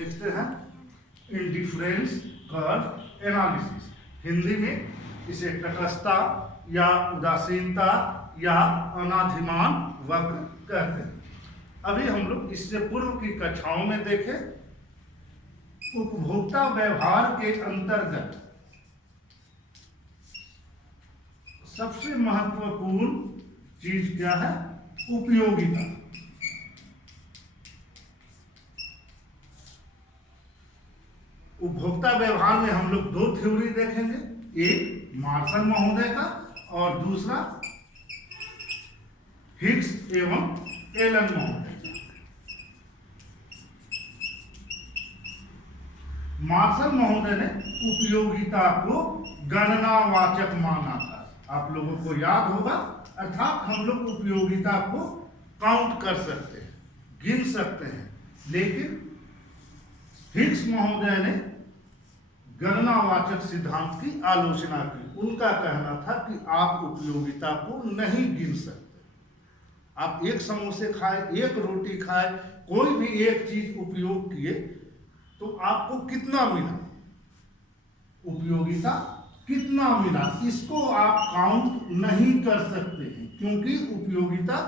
देखते हैं indifference curve analysis. Hindi में इसे तटस्थता या उदासीनता या अनाधिमान वक्र कहते हैं। अभी हम लोग इससे पूर्व की कक्षाओं में देखे उपभोक्ता व्यवहार के अंतर्गत सबसे महत्वपूर्ण चीज क्या है? उपयोगिता। उपभोक्ता व्यवहार में हम लोग दो थ्योरी देखेंगे, एक मार्शन महोदय का और दूसरा हिग्स एवं एलन महोदय का। मार्शन महोदय ने उपयोगिता को गणनावाचक माना था। आप लोगों को याद होगा, अर्थात हम लोग उपयोगिता को काउंट कर सकते हैं, गिन सकते हैं, लेकिन हिग्स महोदय ने गणनावाचक सिद्धांत की आलोचना की। उनका कहना था कि आप उपयोगिता को नहीं गिन सकते। आप एक समोसे खाए, एक रोटी खाए, कोई भी एक चीज उपयोग किए तो आपको कितना मिला, उपयोगिता कितना मिला, इसको आप काउंट नहीं कर सकते हैं, क्योंकि उपयोगिता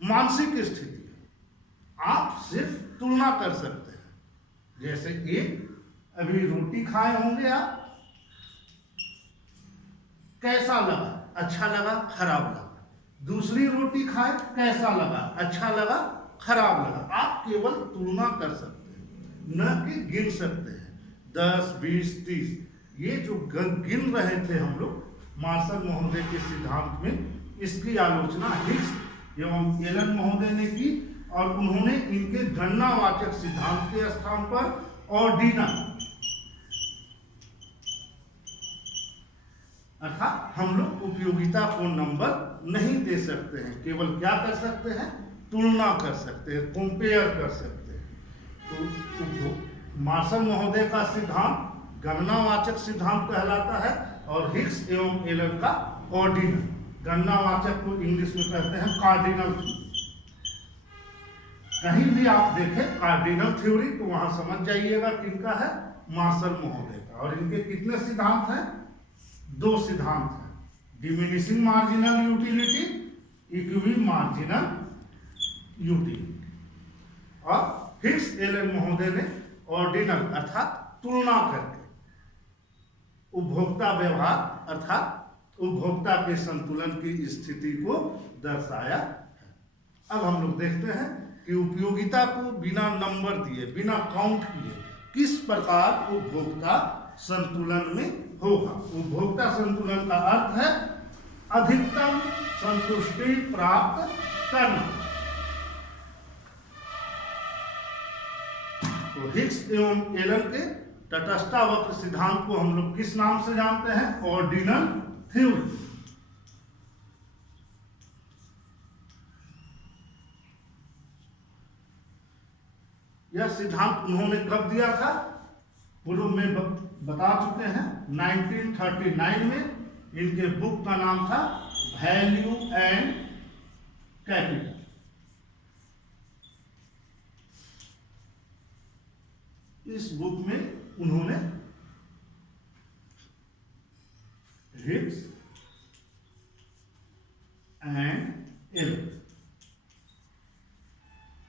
मानसिक स्थिति है। आप सिर्फ तुलना कर सकते हैं। जैसे एक अभी रोटी खाए होंगे आप, कैसा लगा? अच्छा लगा, खराब लगा। दूसरी रोटी खाए, कैसा लगा? अच्छा लगा, खराब लगा। आप केवल तुलना कर सकते हैं, न कि गिन सकते हैं। 10, 20, 30 ये जो गिन रहे थे हम लोग मार्शन महोदय के सिद्धांत में, इसकी आलोचना हिग्स एवं एलन महोदय ने की और उन्होंने इनके गणनावाचक सिद्धांत के स्थान पर ऑर्डिनल, अर्थात हम लोग उपयोगिता को नंबर नहीं दे सकते हैं, केवल क्या कर सकते हैं? तुलना कर सकते हैं, कंपेयर कर सकते हैं। तो मार्शन महोदय का सिद्धांत गणनावाचक सिद्धांत कहलाता है और हिग्स एवं एलन का ऑर्डिनल। गणनावाचक को इंग्लिश में कहते हैं कार्डिनल। कहीं भी आप देखें कार्डिनल थ्योरी तो वहां समझ जाइएगा किनका है? मार्शन महोदय का। और इनके कितने सिद्धांत हैं? दो सिद्धांत हैं, diminishing marginal utility, equi marginal utility. और हिग्स एलन महोदय ने ऑर्डिनल अर्थात तुलना करके उपभोक्ता व्यवहार अर्थात उपभोक्ता के संतुलन की स्थिति को दर्शाया है। अब हम लोग देखते हैं कि उपयोगिता को बिना नंबर दिए, बिना काउंट किए किस प्रकार उपभोक्ता संतुलन में होगा। उपभोक्ता संतुलन का अर्थ है अधिकतम संतुष्टि प्राप्त करना। तो हिग्स एवं एलन के तटस्थता वक्र सिद्धांत को हम लोग किस नाम से जानते हैं? Ordinal theory. यह सिद्धांत उन्होंने कब दिया था? पूर्व में बता चुके हैं, 1939 में। इनके बुक का नाम था वैल्यू एंड कैपिटल। इस बुक में उन्होंने हिग्स एंड एलन,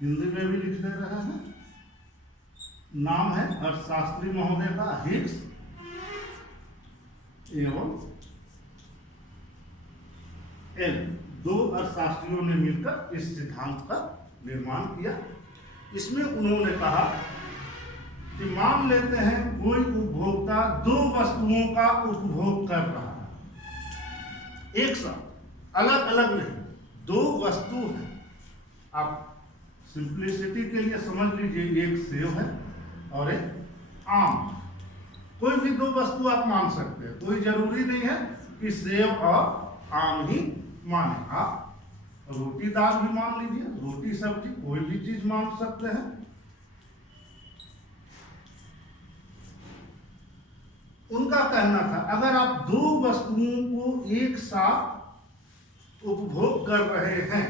हिंदी में भी लिख दे रहे हैं, नाम है अर्थशास्त्री महोदय का हिग्स एवं एलन। दो अर्थशास्त्रियों ने मिलकर इस सिद्धांत का निर्माण किया। इसमें उन्होंने कहा कि मान लेते हैं कोई उपभोक्ता दो वस्तुओं का उपभोग कर रहा है, एक साथ, अलग अलग नहीं, दो वस्तु है। आप सिंप्लिसिटी के लिए समझ लीजिए, एक सेव है और एक आम। कोई भी दो वस्तु आप मान सकते हैं, कोई जरूरी नहीं है कि सेव और आम ही माने। आप रोटी दाल भी मान लीजिए, रोटी सब्जी, कोई भी चीज मान सकते हैं। उनका कहना था अगर आप दो वस्तुओं को एक साथ उपभोग कर रहे हैं,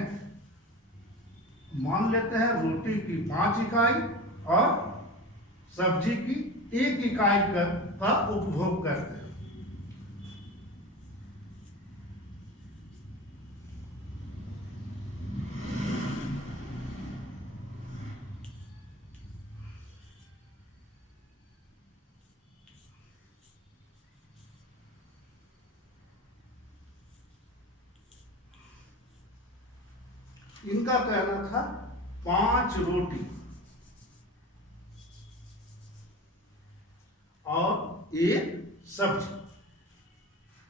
मान लेते हैं रोटी की 5 इकाई और सब्जी की एक इकाई का उपभोग करते हैं। इनका कहना था 5 रोटी और एक सब्जी।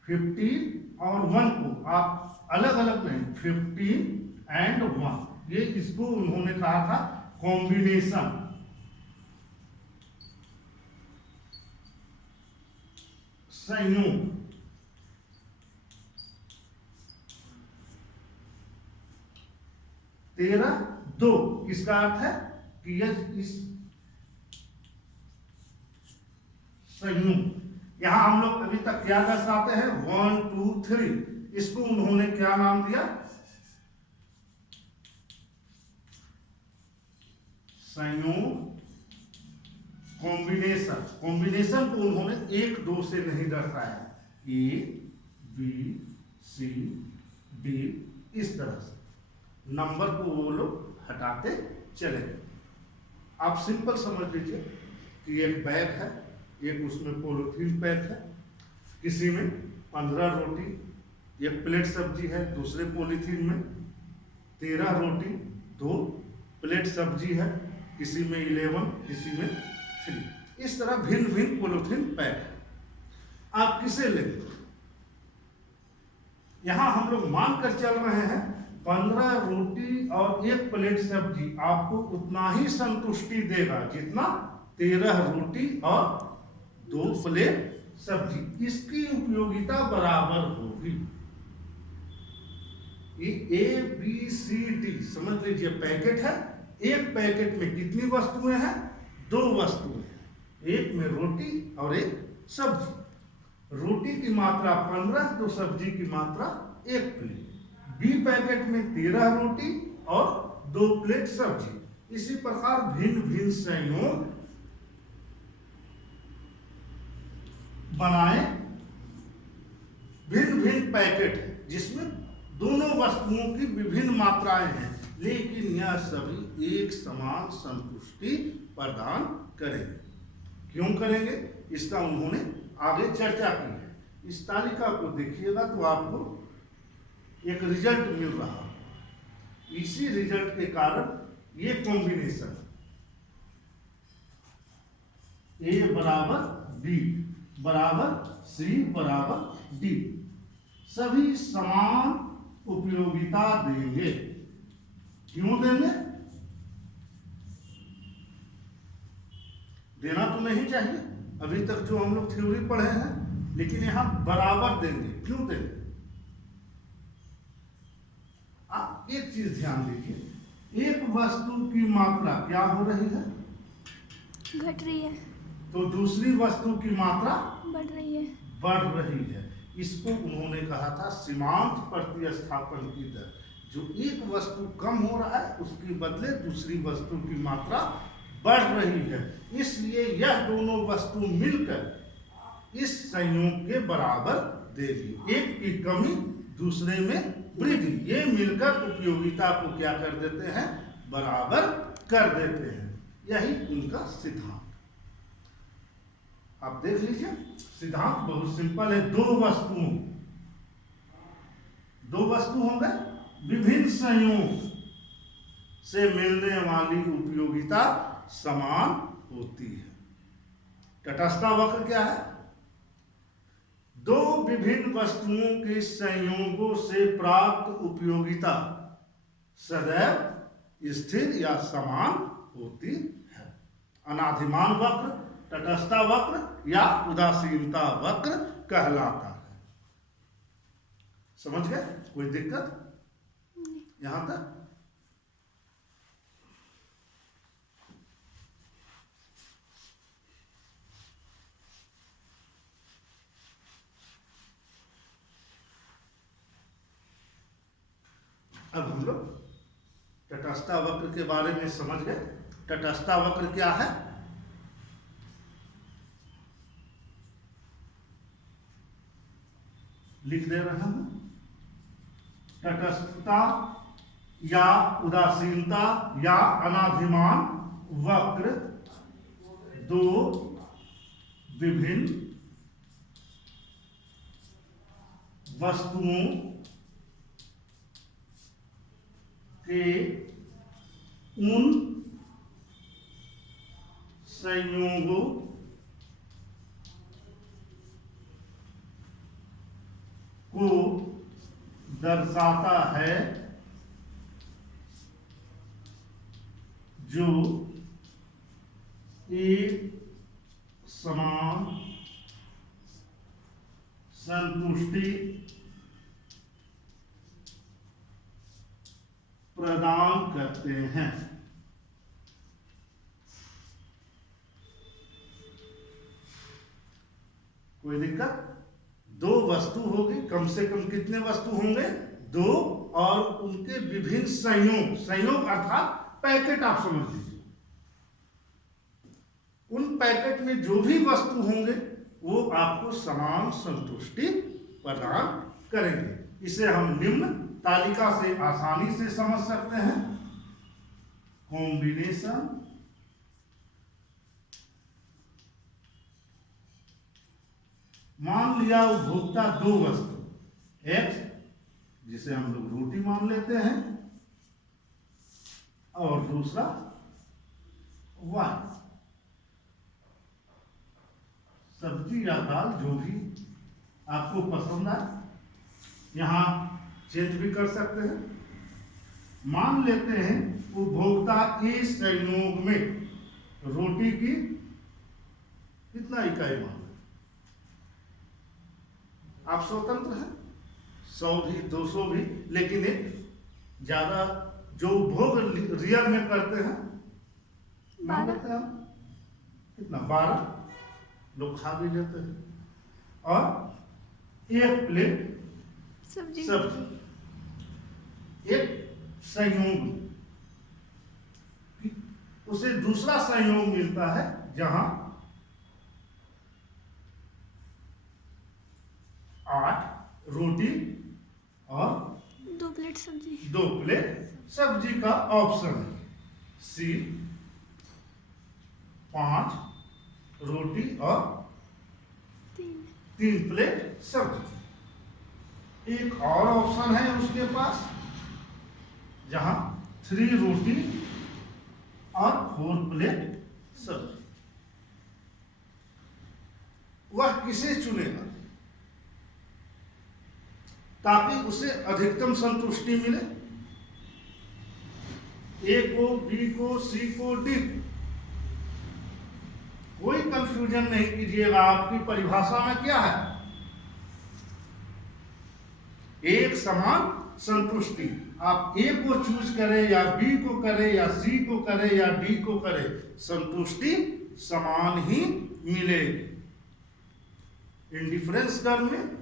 15 और 1 को आप अलग अलग नहीं, 15 एंड 1, ये इसको उन्होंने कहा था कॉम्बिनेशन, संयोग। 13, 2 इसका अर्थ है कि यह इस संयुक्त। यहां हम लोग अभी तक क्या दर्शाते हैं, 1 2 3, इसको उन्होंने क्या नाम दिया, संयोग कॉम्बिनेशन। कॉम्बिनेशन को उन्होंने 1 2 से नहीं दर्शाया, ए बी सी डी, इस तरह से नंबर को वो लोग हटाते चले। आप सिंपल समझ लीजिए कि एक बैग है, एक उसमें पॉलीथीन पैक है, किसी में 15 रोटी, एक प्लेट सब्जी है, दूसरे पॉलीथीन में 13 रोटी, 2 प्लेट सब्जी है, किसी में 11, किसी में 3, इस तरह भिन्न भिन्न पॉलीथीन पैक है। आप किसे लेंगे? यहां हम लोग मानकर चल रहे हैं 15 रोटी और एक प्लेट सब्जी आपको उतना ही संतुष्टि देगा जितना 13 रोटी और 2 प्लेट सब्जी। इसकी उपयोगिता बराबर होगी। ये ए बी सी डी समझ लीजिए पैकेट है। एक पैकेट में कितनी वस्तुएं हैं? 2 वस्तुएं हैं, एक में रोटी और एक सब्जी। रोटी की मात्रा 15 तो सब्जी की मात्रा 1 प्लेट। बी पैकेट में 13 रोटी और 2 प्लेट सब्जी। इसी प्रकार भिन्न भिन्न संयोग बनाए, भिन्न भिन्न पैकेट है जिसमें दोनों वस्तुओं की विभिन्न मात्राएं हैं, लेकिन यह सभी एक समान संतुष्टि प्रदान करेंगे। क्यों करेंगे इसका उन्होंने आगे चर्चा की है। इस तालिका को देखिएगा तो आपको एक रिजल्ट मिल रहा है। इसी रिजल्ट के कारण ये कॉम्बिनेशन ए बराबर बी बराबर सी बराबर डी सभी समान उपयोगिता देंगे। क्यों देंगे? देना तो नहीं चाहिए, अभी तक जो हम लोग थ्योरी पढ़े हैं, लेकिन यहां बराबर देंगे। क्यों देंगे? आप एक चीज ध्यान दीजिए, एक वस्तु की मात्रा क्या हो रही है? घट रही है। तो दूसरी वस्तु की मात्रा बढ़ रही है। बढ़ रही है। इसको उन्होंने कहा था सीमांत प्रतिस्थापन की दर। जो एक वस्तु कम हो रहा है उसके बदले दूसरी वस्तु की मात्रा बढ़ रही है, इसलिए यह दोनों वस्तु मिलकर इस संयोग के बराबर देगी। एक की कमी दूसरे में वृद्धि, ये मिलकर उपयोगिता को क्या कर देते हैं? बराबर कर देते हैं। यही उनका सिद्धांत। आप देख लीजिए, सिद्धांत बहुत सिंपल है। दो वस्तु होंगे, विभिन्न संयोग से मिलने वाली उपयोगिता समान होती है। तटस्थता वक्र क्या है? दो विभिन्न वस्तुओं के संयोगों से प्राप्त उपयोगिता सदैव स्थिर या समान होती है। अनाधिमान वक्र, तटस्थता वक्र या उदासीनता वक्र कहलाता है। समझ गए? कोई दिक्कत यहां तक? अब हम लोग तटस्थता वक्र के बारे में समझ गए। तटस्थता वक्र क्या है? लिख दे रहे हैं। तटस्थता या उदासीनता या अनाधिमान वक्र दो विभिन्न वस्तुओं के उन संयोगों को दर्शाता है जो एक समान संतुष्टि प्रदान करते हैं। कोई दिक्कत? दो वस्तु होगी, कम से कम कितने वस्तु होंगे? दो, और उनके विभिन्न संयोग, संयोग अर्थात पैकेट आप समझ लीजिए। उन पैकेट में जो भी वस्तु होंगे वो आपको समान संतुष्टि प्रदान करेंगे। इसे हम निम्न तालिका से आसानी से समझ सकते हैं। कॉम्बिनेशन मान लिया उपभोक्ता दो वस्तु एक्स, जिसे हम लोग रोटी मान लेते हैं, और दूसरा वाई, सब्जी या दाल जो भी आपको पसंद आए। यहां चेंज भी कर सकते हैं। मान लेते हैं उपभोक्ता इस संयोग में रोटी की कितना इकाई मान, आप स्वतंत्र हैं, 100 भी 200 भी, लेकिन एक ज्यादा जो उपभोग रियल में करते हैं मान लेते हैं कितना, 12 लोग खा भी लेते हैं, और एक प्लेट सब्जी। एक संयोग, उसे दूसरा संयोग मिलता है जहां 8 रोटी और 2 प्लेट सब्जी, 2 प्लेट सब्जी का ऑप्शन है। सी 5 रोटी और 3 प्लेट सब्जी। एक और ऑप्शन है उसके पास जहां 3 रोटी और 4 प्लेट सब्जी। वह किसे चुनेगा ताकि उसे अधिकतम संतुष्टि मिले? ए को, बी को, सी को, डी को। कोई कंफ्यूजन नहीं कीजिएगा, आपकी परिभाषा में क्या है? एक समान संतुष्टि। आप ए को चूज करें या बी को करें या सी को करें या डी को करें, संतुष्टि समान ही मिलेगी। इंडिफरेंस कर्व में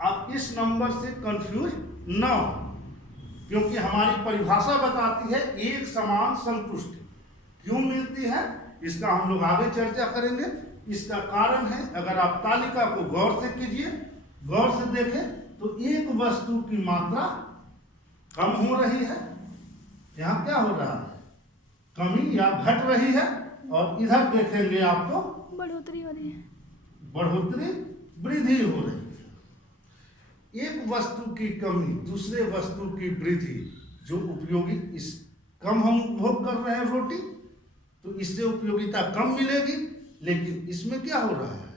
आप इस नंबर से कंफ्यूज न हो, क्योंकि हमारी परिभाषा बताती है एक समान संतुष्टि क्यों मिलती है, इसका हम लोग आगे चर्चा करेंगे। इसका कारण है, अगर आप तालिका को गौर से कीजिए, गौर से देखें तो एक वस्तु की मात्रा कम हो रही है, यहाँ क्या हो रहा है? कमी या घट रही है, और इधर देखेंगे आपको बढ़ोतरी हो रही है, बढ़ोतरी वृद्धि हो रही है। एक वस्तु की कमी, दूसरे वस्तु की वृद्धि, जो उपयोगी, इस कम हम उपभोग कर रहे हैं रोटी, तो इससे उपयोगिता कम मिलेगी, लेकिन इसमें क्या हो रहा है?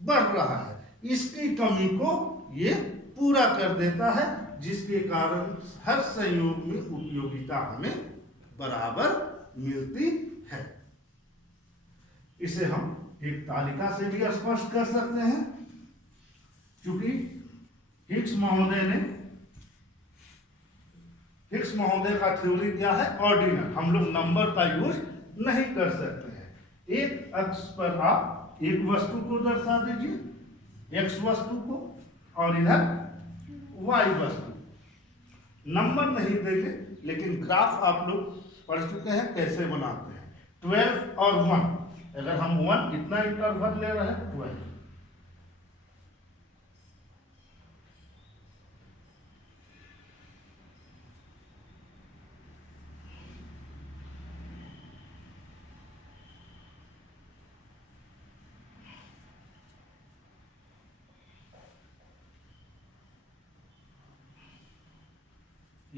बढ़ रहा है। इसकी कमी को ये पूरा कर देता है, जिसके कारण हर संयोग में उपयोगिता हमें बराबर मिलती है। इसे हम एक तालिका से भी स्पष्ट कर सकते हैं, क्योंकि हिग्स महोदय का थ्योरी क्या है? ऑर्डिनल। हम लोग नंबर का यूज नहीं कर सकते हैं। एक अक्ष पर आप एक वस्तु को दर्शा दीजिए, एक्स वस्तु को, और इधर वाई वस्तु। नंबर नहीं देंगे, लेकिन ग्राफ आप लोग पढ़ चुके हैं कैसे बनाते हैं। 12 और 1, अगर हम 1 इतना इंटरवल ले रहे हैं, 12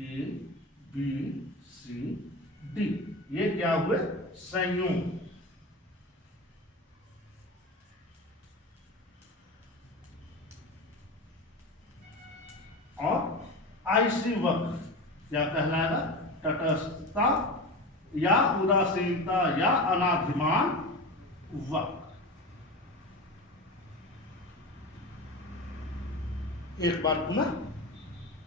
ए बी सी डी, ये क्या हुए? संयोग। और आईसी वक्र क्या कहलाएगा? तटस्थता या उदासीनता या अनाधिमान वक्र। एक बार पुनः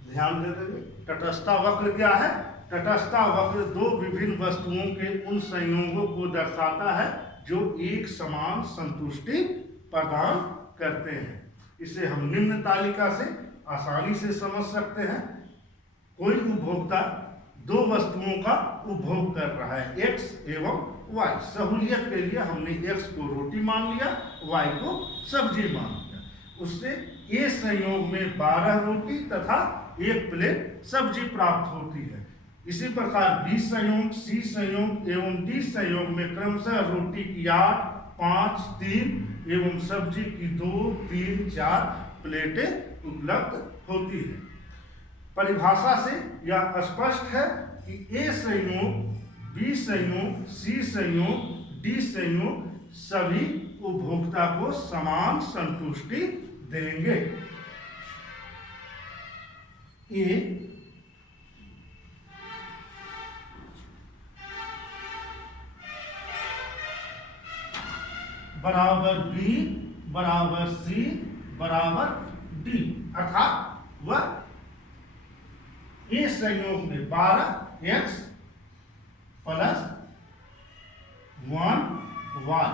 ध्यान दे देंगे। तटस्थता वक्र क्या है? तटस्थता वक्र दो विभिन्न वस्तुओं के उन संयोगों को दर्शाता है जो एक समान संतुष्टि प्रदान करते हैं। इसे हम निम्न तालिका से आसानी से समझ सकते हैं। कोई उपभोक्ता दो वस्तुओं का उपभोग कर रहा है, एक्स एवं वाई। सहूलियत के लिए हमने एक्स को रोटी मान लिया, वाई को सब्जी मान लिया। उससे ए संयोग में 12 रोटी तथा 1 प्लेट सब्जी प्राप्त होती है। इसी प्रकार बी संयोग, सी संयोग एवं डी संयोग में क्रमशः रोटी की 8, 5, 3 एवं सब्जी की 2, 3, 4 प्लेटें उपलब्ध होती है। परिभाषा से यह स्पष्ट है कि ए संयोग, बी संयोग, सी संयोग, डी संयोग सभी उपभोक्ता को समान संतुष्टि देंगे। ए बराबर बी बराबर सी बराबर डी, अर्थात वह ए संयोग में 12 एक्स प्लस 1 वाई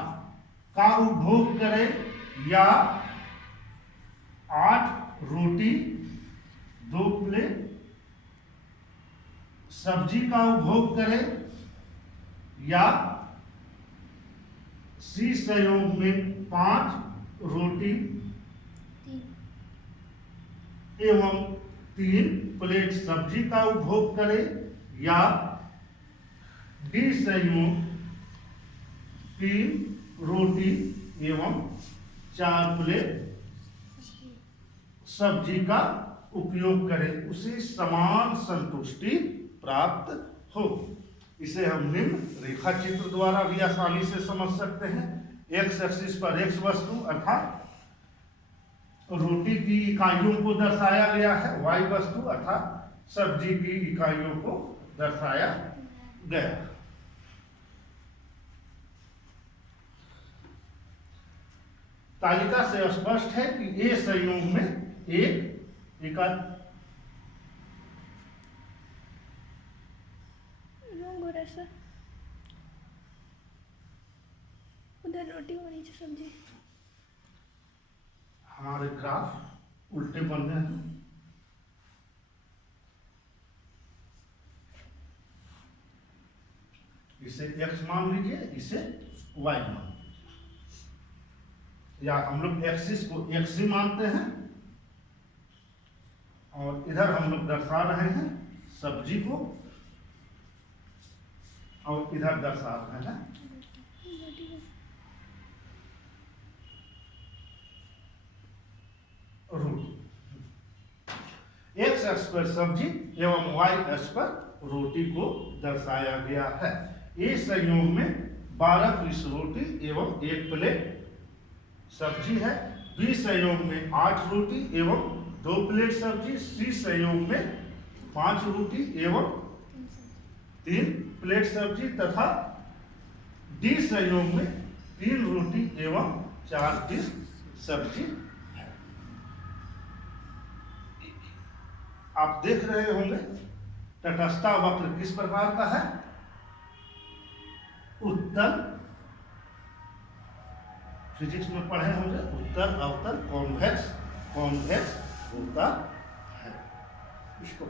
का उपभोग करे या 8 रोटी 2 प्लेट सब्जी का उपभोग करे या सी संयोग में 5 रोटी एवं 3 प्लेट सब्जी का उपभोग करे या डी संयोग 3 रोटी एवं 4 प्लेट सब्जी का उपयोग करे, उसे समान संतुष्टि प्राप्त हो। इसे हम निम्न रेखा चित्र द्वारा भी आसानी से समझ सकते हैं। एक्स एक्सिस पर एक्स वस्तु अर्थात रोटी की इकाइयों को दर्शाया गया है, वाई वस्तु अर्थात सब्जी की इकाइयों को दर्शाया गया। तालिका से स्पष्ट है कि ए संयोग में एक इकाई सर, उधर रोटी और नीचे सब्जी। हमारे ग्राफ उल्टे बन रहे हैं। इसे x मान लीजिए, इसे y मान लीजिए, या हम लोग एक्सिस को x ही मानते हैं और इधर हम लोग दर्शा रहे हैं सब्जी को और इधर दर्शा रहे हैं रोटी। एक्स अक्ष पर सब्जी एवं वाई अक्ष पर रोटी को दर्शाया गया है। ए संयोग में 12 पीस रोटी एवं 1 प्लेट सब्जी है। बी संयोग में 8 रोटी एवं 2 प्लेट सब्जी। सी संयोग में 5 रोटी एवं 3 प्लेट सब्जी तथा डी संयोग में 3 रोटी एवं 4 पीस सब्जी है। आप देख रहे होंगे तटस्थता वक्र किस प्रकार का है। उत्तल, फिजिक्स में पढ़े होंगे, उत्तल अवतल कॉन्वेक्स होता है। इसको